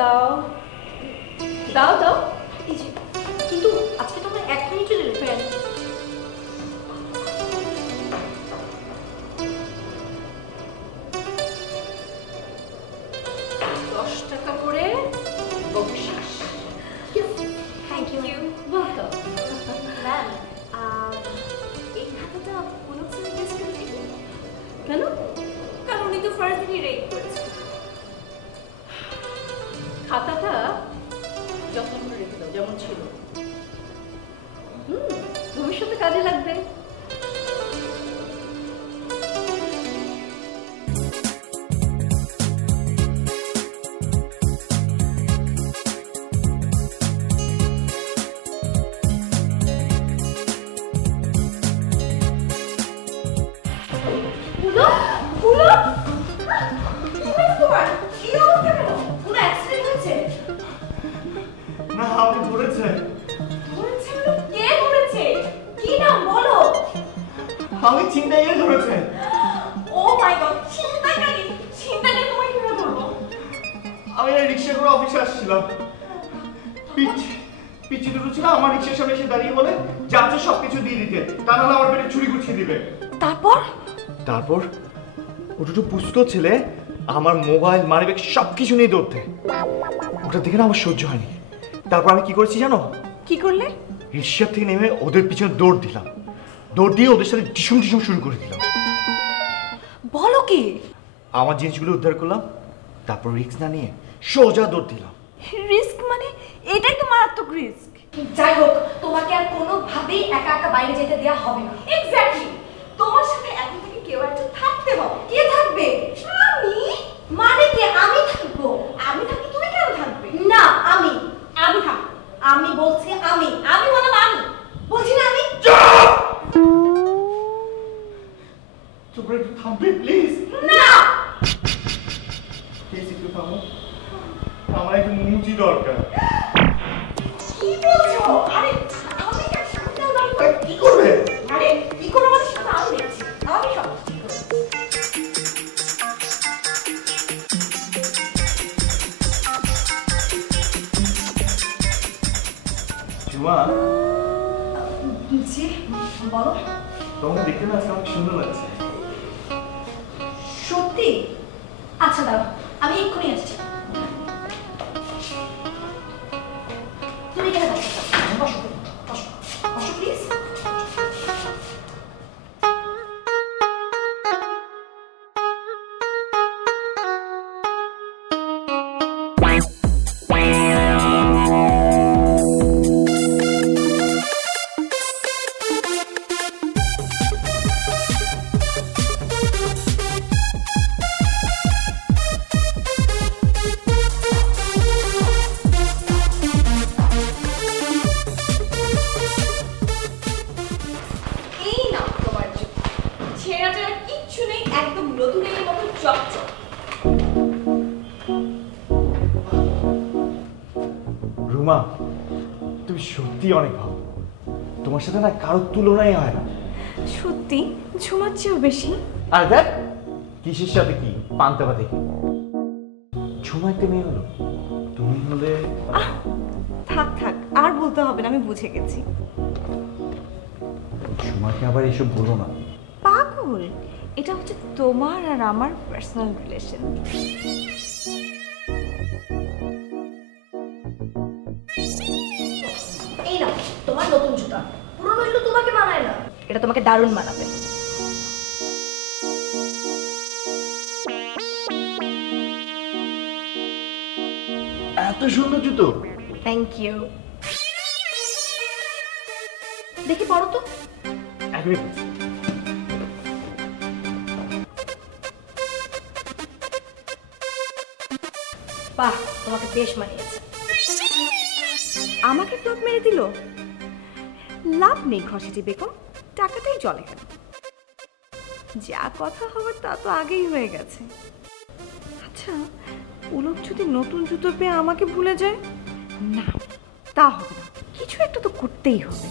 দাও দাও দাও। এই যে কিন্তু আজকে তোমরা 1 মিনিটও লেট হয়ে গেল। 10 টাকা করে বকশিশ। Thank you. ওয়েলকাম। ম্যাম এই খাতাটা পুলক স্যারের ডেস্কে রেখে দিন। কেন? কারণ উনি তো ফার্স্ট দিনই রেড করেছে। খাতাটা যত্ন করে রেখে দাও যেমন ছিল। ভবিষ্যতে কাজে লাগবে। আমি চিন্তায় ধরেছে। ও মাই গড, চিন্তাকারী। চিন্তাকারী তোমায় কিভাবে ধরবো? আমি রিকশা করে অফিসে আসছিলাম। পিচ্ছি দুটো ছিল আমার রিকশার সামনে এসে দাঁড়িয়ে বলে যাচ্ছে সবকিছু দিয়ে দিতে, তা নাহলে আমার পেটে ছুরি গুছিয়ে দিবে। তারপর ও দুটো পুষ্ট ছেলে আমার মোবাইল মানিব্যাগ সবকিছু নিয়ে দৌড়তে। ওটা দেখে না আমার সহ্য হয়নি। তারপর আমি কি করেছি জানো? কি করলে? রিকশা থেকে নেমে ওদের পিছনে দৌড় দিলাম। দৌড় দিয়ে ওদের সাথে টিসুম টিসুম শুরু করে দিলাম। বলো কি? আমার জিনিসগুলো উদ্ধার করলাম, তারপর রিস্ক না নিয়ে সোজা দৌড় দিলাম। রিস্ক মানে? এটাই তো মারাত্মক রিস্ক। যাই হোক, তোমাকে আর কোনোভাবেই একা একা বাইরে যেতে দেওয়া হবে না। এক্স্যাক্টলি। তোমার সাথে এখন থেকে কেউ একজন থাকতে হবে। কে থাকবে? আমি। মানে কে? আমি থাকবো। আমি থাকি, তুমি কেন থাকবে? না, আমি থাকবো। আমি বলছি আমি মানে আমি বলছি না আমি। তোমরা একটু থামবে প্লিজ? না প্লিজ একটু থামো, আমার একটু মুচি দরকার। কি বলছো? আরে আমি কার সাথে দাঁড়াবো? কি করবে? আরে কি করবো মানে সাথে আমি আছি। আমি সব ঠিক করব। ঝুমা, জি বলো। তোমাকে দেখতে না আজকে অনেক সুন্দর লাগছে। সত্যি? আচ্ছা দাঁড়াও, আমি এক্ষুনি আসছি। তুমি এখানে বসো। বসো বসো বসো প্লিজ। রুমা, তুমি সত্যি অনেক ভালো। তোমার সাথে না কারোর তুলনাই হয় না। সত্যি? ঝুমার চেয়েও বেশি। আর দেখ কিসের সাথে কি পান্তা পাতে কি। ঝুমা একটা মেয়ে হলো, তুমি হলে। থাক থাক, আর বলতে হবে না, আমি বুঝে গেছি। ঝুমাকে আবার এসব বলো না। পাগল, এটা হচ্ছে তোমার আর আমার পার্সোনাল রিলেশন। এই নাও তোমার নতুন জুতা। পুরনো জুতো তোমাকে মানায় না, এটা তোমাকে দারুণ মানাবে। এত সুন্দর জুতো। Thank you. দেখি পড়ো তো। এক মিনিট। বাহ, তোমাকে বেশ মানিয়েছে। আমাকে ফ্লপ মেরে দিল। লাভ নেই ঘষেটি বেগম, টাকাটাই জলে গেল। যা কথা হওয়ার তা তো আগেই হয়ে গেছে। আচ্ছা, পুলক যদি নতুন জুতো পেয়ে আমাকে ভুলে যায়? না, তা হবে না, কিছু একটা তো করতেই হবে।